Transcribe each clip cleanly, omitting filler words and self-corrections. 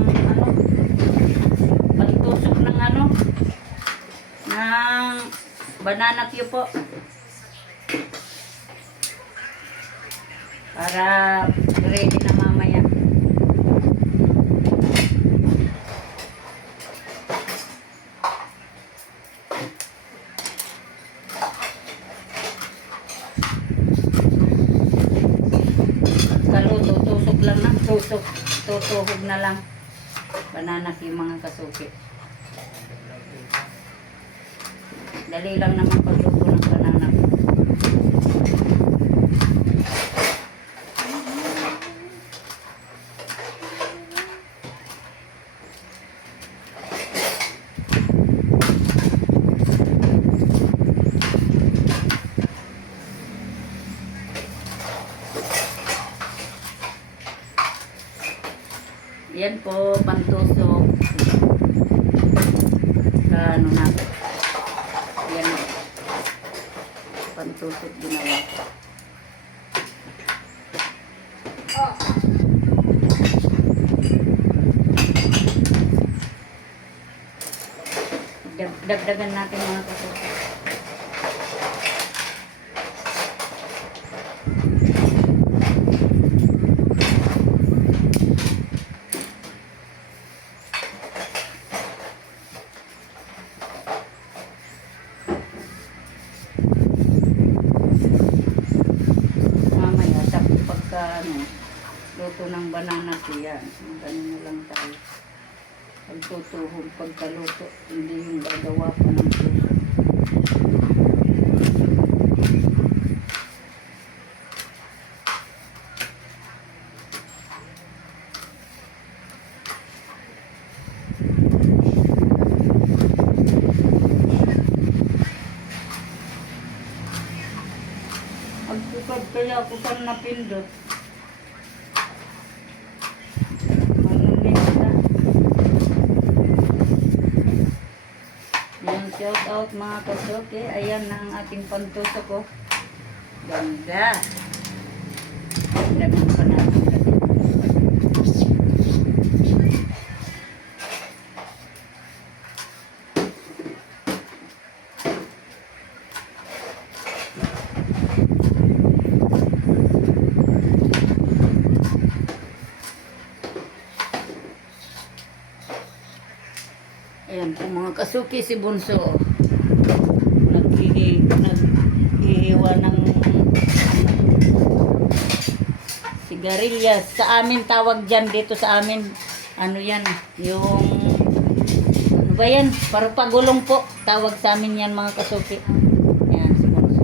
ng ano, pagtusok ng ano, ng banana cue po. Para ready na mamaya. Kaluto, tusok lang na, tutuhog na lang. Banana cue mga kasuki. Dali lang naman pagluto ng banana cue. Yan po, pantusok. Ano na. Yan. Pantusok ginawa. Dagdagan natin mga kasuki. Ano, luto ng banana cue yan. Ganun na lang tayo. Pagtutuhog, pagkaluto, hindi yung gagawa pa ng puso. Magpupad kaya ako saan napindot. Shout out mga kasuki. Ayan na ang ating pantusok ko. Ganda. Lagyan pa natin. Ayan po mga kasuki, si Bunso naghihiwa ng sigarilyas. Sa amin tawag dyan, dito sa amin ano yan, yung ano ba yan, parupagulong po tawag sa amin yan mga kasuki. Ayan si Bunso.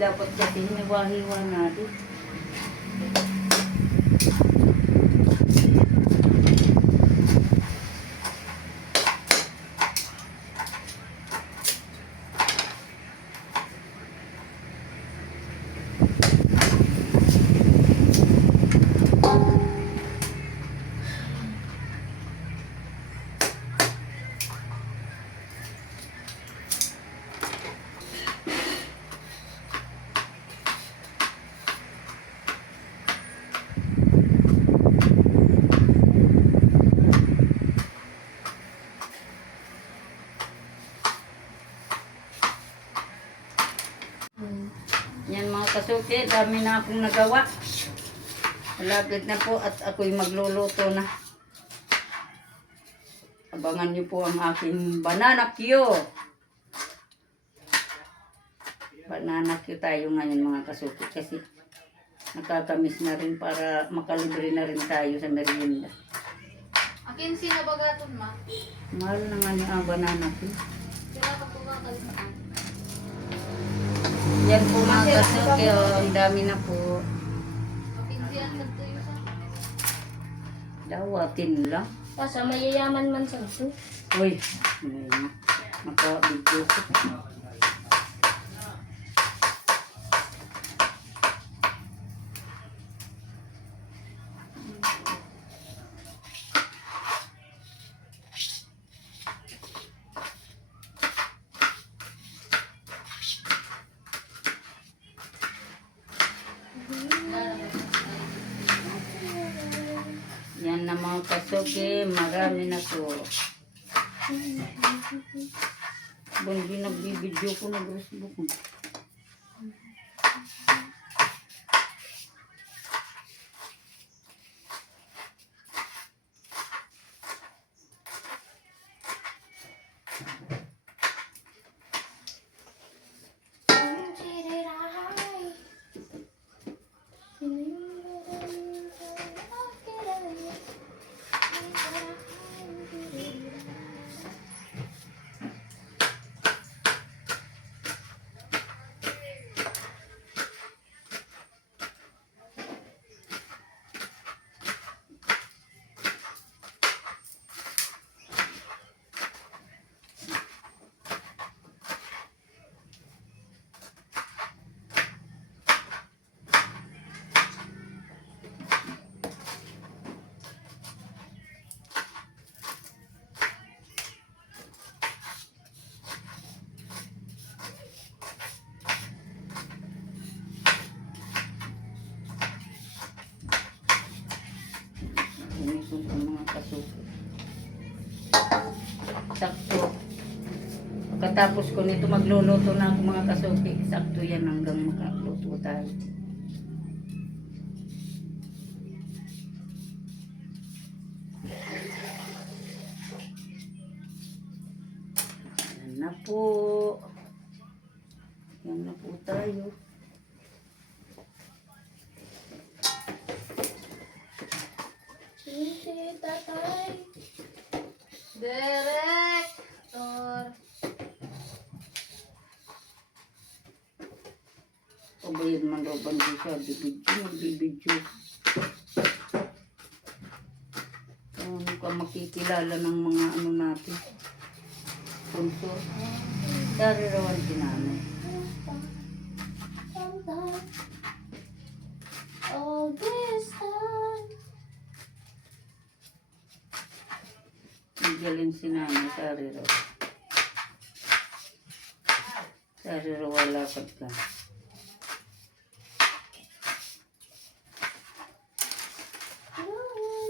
Dapat kasi hiniwa-hiwa natin. Yan mga kasuki, dami na akong nagawa. Malapit na po at ako'y magluluto na. Abangan niyo po ang aking banana cue. Banana cue tayo ngayon mga kasuki kasi nakakamiss na rin para makalibre na rin tayo sa merienda. Akin sinabagaton ma. Mahal na nga niya ang banana cue. Kaya kapag kakalimutan. Yan po mga kasuki, oh, ang dami na po. Kapinsiyan lang tayo sa. Dawatin lang. Pasa mayayaman man sa ito. Uy, makabigyo ko. mga kasuki, marami na to. Hindi nagbibideo ko, nag-Facebook ko. Ganito sa mga kasuki. Sakto. Pagkatapos ko nito magluluto na ako mga kasuki. Sakto yan hanggang makaluto tayo. Yan na po. Yan na po tayo. Tatay. Director. Pabayad man daw ba siya, magbibidyo. Ano ka makikilala ng mga ano natin. Sponsor. Dari rawan sinanay. All this time. Galing sinanay, dari raw. Dari raw wala ka.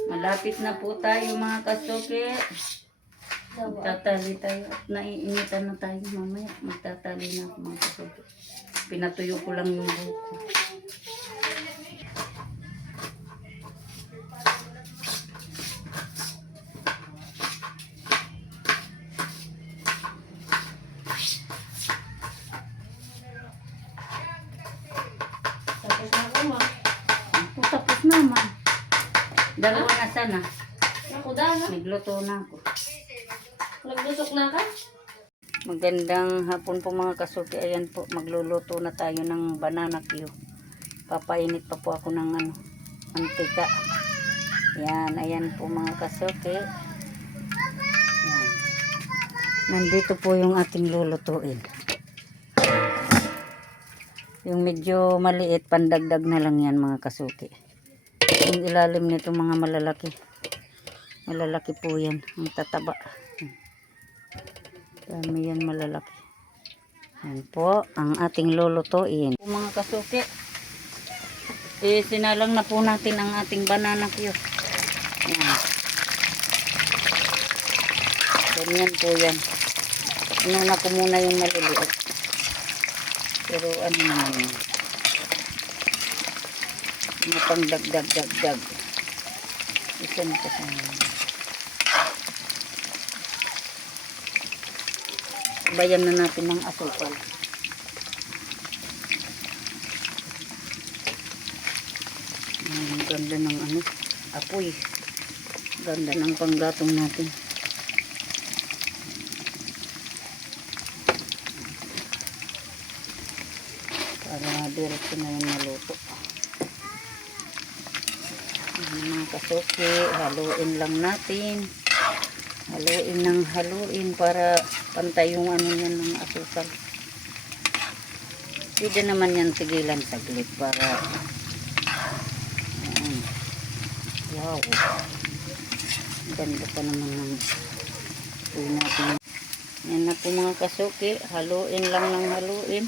Malapit na po tayo mga kasuki. Magtatali tayo at naiinitan na tayo mamaya. Magtatali na ako mga kasuki. Pinatuyo ko lang yung buko. Tapos na ako, ma. Tapos naman. Dalawa na sana. Ako dahil, Nagluto na ako. naglusok na ka? Magandang hapon po mga kasuki. Ayan po, magluluto na tayo ng banana Q. Papainit pa po ako ng mantika. Yan, ayan po mga kasuki. Yan. Nandito po yung ating lulutuin. Yung medyo maliit, pandagdag na lang yan mga kasuki. Yung ilalim nito mga malalaki. Malalaki po yan. Ang tataba. Dami yan malalaki. Yan po ang ating lulutuin. Mga kasuki, sinalang na po natin ang ating banana Q. Yan. Ganyan po yan. Inuna ko muna yung maliliit. Pero ano naman yun. Matang dagdag. Isa na kasama. Bayan na natin ng asukal. Ang ganda ng apoy. Ganda ng panggatong natin. Para diretso na yung maluto. Mga kasuki, haluin lang natin. Haluin ng haluin para pantay yung yan ng asukal. Pwede naman yan tigilan saglit para wow, ganda pa naman ng apoy natin. Yan na po mga kasuki, haluin lang ng haluin.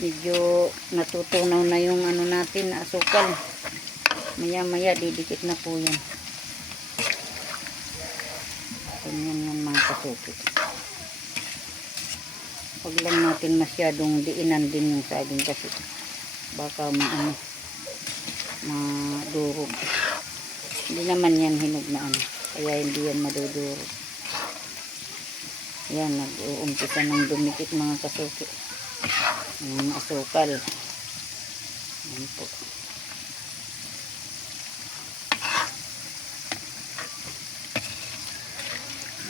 medyo natutunaw na yung ano natin na asukal. Maya maya didikit na po yan. Ganyan yan mga kasuki. Huwag lang natin masyadong diinan din yung saging kasi baka madurog. Hindi naman yan hinog na ano, kaya hindi yan madudurog. Yan, nag-uumpisa ng dumikit mga kasuki. Yung asukal. Yan po.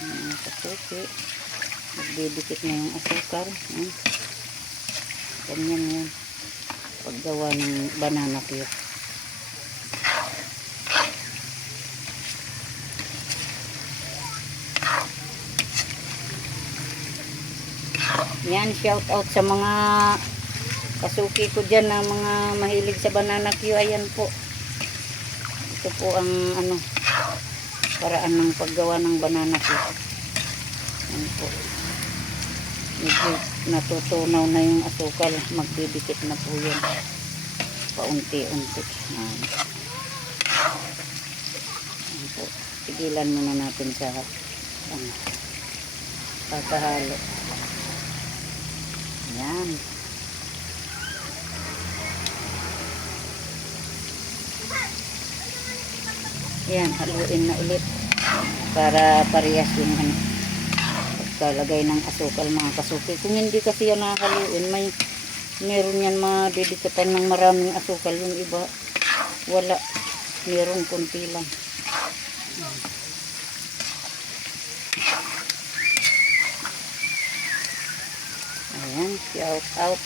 Mga kasuki. Magdidikit na yung asukal. Ganyan yan. Paggawa ng banana cue. Yan, shout out sa mga kasuki ko dyan na mga mahilig sa banana cue. Ayan po. Ito po ang paraan ng paggawa ng banana cue. Ayan po. Medyo natutunaw na yung asukal. Magdidikit na po yan. Paunti-unti. Ayan po. Tigilan muna natin sa pagkahalo. Ayan. Ayan, haluin na ulit para parehas yung pagkalagay ng asukal mga kasuki. Kung hindi kasi yan nakahaluin, meron yan madidikatan ng maraming asukal. Yung iba, wala. Meron kunti lang. Ayan, shout out.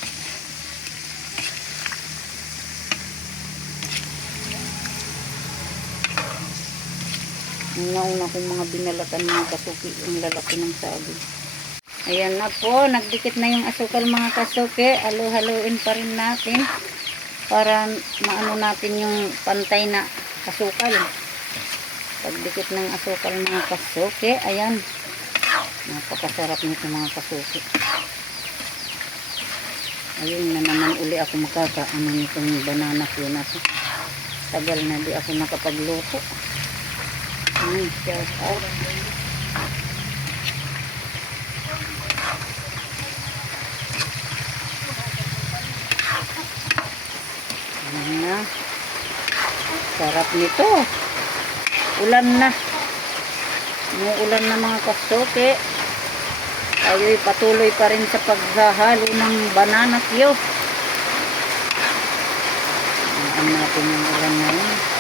Una kong mga binalatan mga kasuki, yung lalaki ng saging. Ayan na po, nagdikit na yung asukal mga kasuki. Halo-haloin pa rin natin para maano natin yung pantay na asukal. Pagdikit ng asukal mga kasuki, ayan. Napakasarap nito mga kasuki. Ayun na naman uli ako makakaano nitong banana cue na to. Tagal na di ako nakapagluto. Shout out. Ayan na. Sarap nito. Ulan na. Umuulan na mga kasuki. Tayo'y patuloy pa rin sa paghahalo ng banana cue. Ayan natin yung ulan na yun.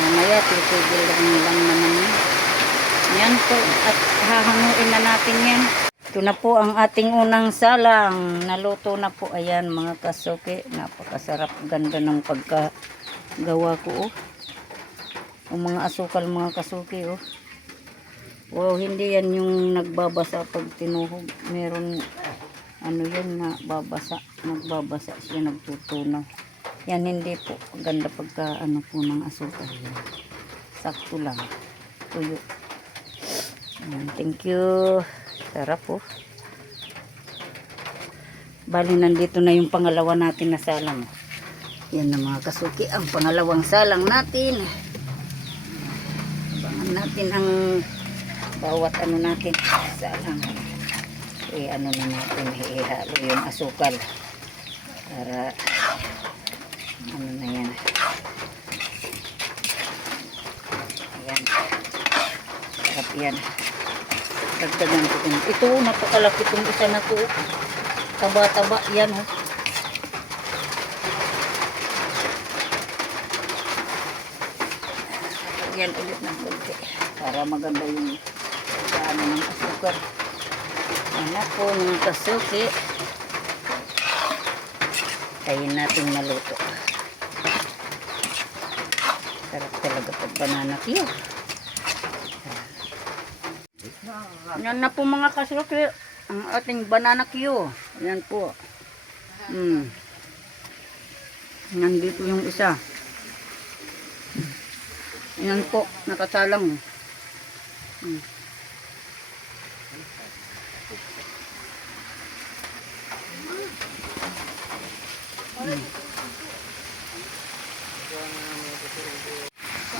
Mamaya titigil lang naman yun. Yan po. At hahanguin na natin yan. Ito na po ang ating unang salang. Naluto na po. Ayan mga kasuki. Napakasarap. Ganda ng pagkagawa ko. Ang mga asukal mga kasuki. Wow, hindi yan yung nagbabasa pag tinuhog. Meron yan na babasa. Nagbabasa siya, nagtutunaw. Yan hindi po. Ganda pagka po ng asukal. Sakto lang. Tuyo. Ayan, thank you. Sarap po. Bali nandito na yung pangalawa natin na salang. Yan na mga kasuki. Ang pangalawang salang natin. Abangan natin ang bawat natin salang. Na natin ihalo yung asukal para na yan. Ayan. Sarap yan. Dagdagan ko ito. Napakalaki itong isa na to. Taba-taba yan. Yan ulit ng konti para maganda yung ng asukal. Ayan po mga kasuki. Tayin natin maluto. Sarap talaga pag banana cue. Yan na po mga kasuki. Ang ating banana cue. Yan po. Nandito yung isa. Yan po. Nakasalang.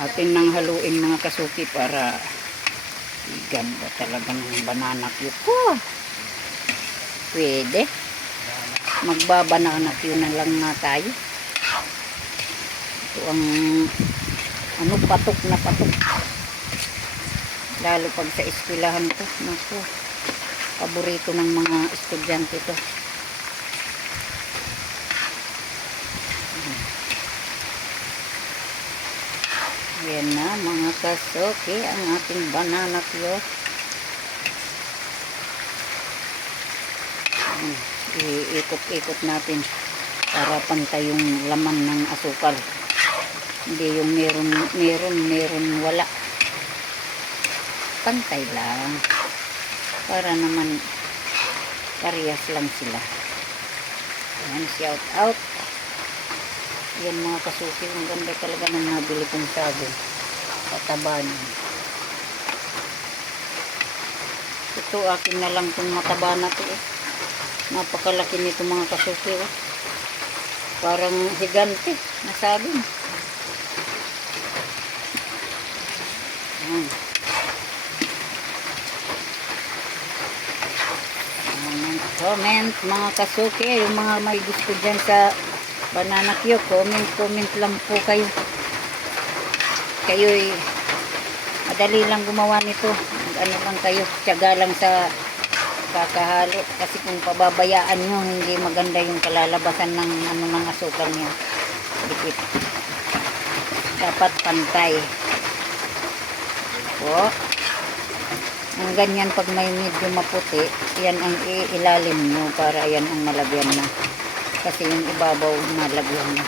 Atin nang haluin mga kasuki para ganda talaga ng banana cue ko. Pwede. Magbabanana cue na lang na tayo. Ito ang patok na patok. Lalo pag sa eskwelahan ko. Naku, paborito ng mga estudyante to. Yan na mga kasuki ang ating banana cue. Iikot-ikot natin para pantay yung laman ng asukal. Hindi yung meron wala. Pantay lang. Para naman parehas lang sila. Ayan, shout out. Yan mga kasuki, ang ganda talaga ng nabili kong sabon. Pataba niya. Ito akin na lang itong mataba na ito. Napakalaki nito mga kasuki. Parang higante na sabon. Ayan. Comment mga kasuki, yung mga may gusto dyan sa banana cue, comment lang po kayo. Kayo'y madali lang gumawa nito. Ano lang kayo, tiyaga lang sa kakahalo. Kasi kung pababayaan nyo, hindi maganda yung kalalabasan ng ng asukal niya. Dikit. Dapat pantay. Po. Ang ganyan pag may medyo maputi, yan ang ilalim nyo para yan ang malagyan na. Kasi yung ibabaw malagyan na.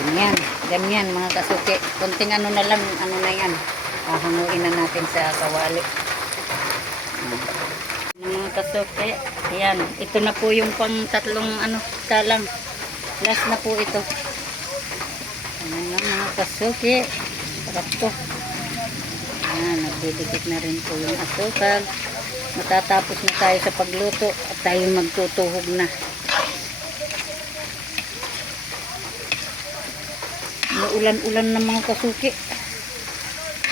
Ganyan. Ganyan mga kasuki. Kunting ano na lang, ano na yan. Hanguin na natin sa kawali. Mga kasuki, yan. Ito na po yung pang tatlong salang. Last na po ito. Ayan na mga kasuki. Sarap to. Ayan, nagdidikit na rin po yung asukal. Matatapos na tayo sa pagluto at tayo magtutuhog na. Ulan-ulan na mga kasuki.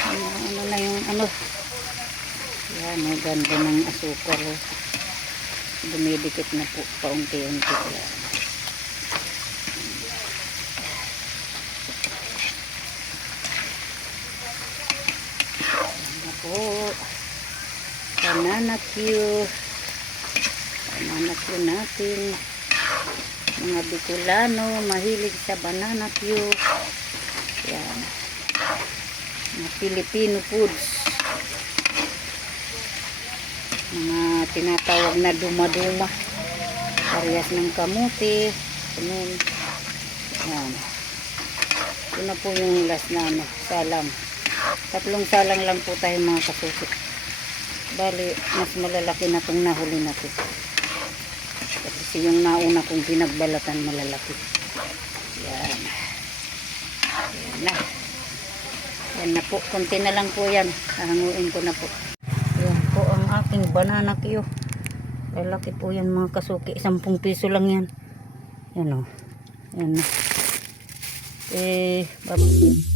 Ano na yung Yan, ang ganda ng asukal. Dumidikit na po paunti-unti. Po, banana cue natin, mga Bicolano mahilig sa banana cue. Yan, mga Filipino foods, mga tinatawag na duma-duma, parehas ng kamuti. Yan, ito na po yung last na salang. Tatlong salang lang po tayo mga kasuki. Bali, mas malalaki na itong nahuli natin. Kasi yung nauna kong pinagbalatan malalaki. Yan. Yan na. Yan na po. Kunti na lang po yan. Hahanguin ko na po. Yan po ang aking banana cue. Lalaki po yan mga kasuki. 10 piso lang yan. Yan o. Yan na. Babalik.